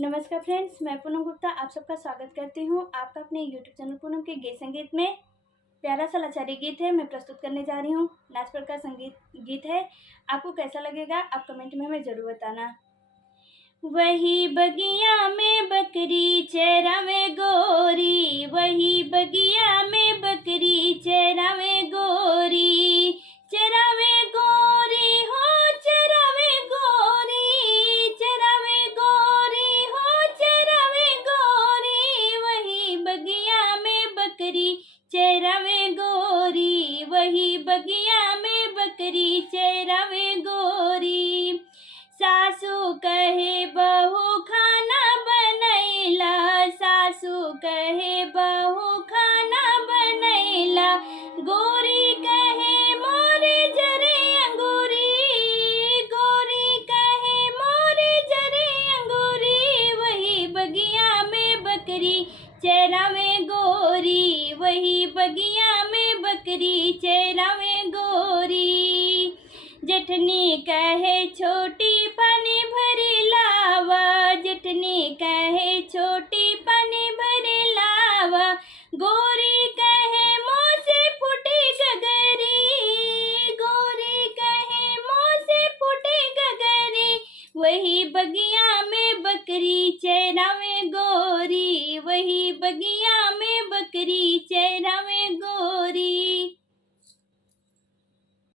नमस्कार फ्रेंड्स, मैं पूनम गुप्ता आप सबका स्वागत करती हूँ आपका अपने यूट्यूब चैनल पूनम के गीत संगीत में। प्यारा सा लाचारी गीत है मैं प्रस्तुत करने जा रही हूँ। नाचपुर का संगीत गीत है। आपको कैसा लगेगा आप कमेंट में हमें ज़रूर बताना। वही बगिया में बकरी चरावे गोरी, वही बगिया में बकरी चरावे गोरी, चरावे गोरी हो चरावे गोरी, चरावे गोरी हो चरावे गोरी, वही बगिया में बकरी चरावे गोरी, वही बगिया में बकरी चरावे गोरी। सासू कहे बहू खाना बनैला, सासू कहे बहू खाना बनैला, गोरी कहे मोरे जरे अंगूरी, गोरी कहे मोरे जरे अंगूरी, वही बगिया में बकरी चरावे गोरी, वही बगिया में बकरी चरावे गोरी। जेठनी कहे छोटी पानी भरी लावा, जेठनी कहे छोटी पानी भरी लावा, गोरी कहे मुँह से फूटी गगरी, गोरी कहे मुँह से फूटी गगरी, वही बगिया में बकरी चरावे गोरी, वही बगिया में बकरी चरावे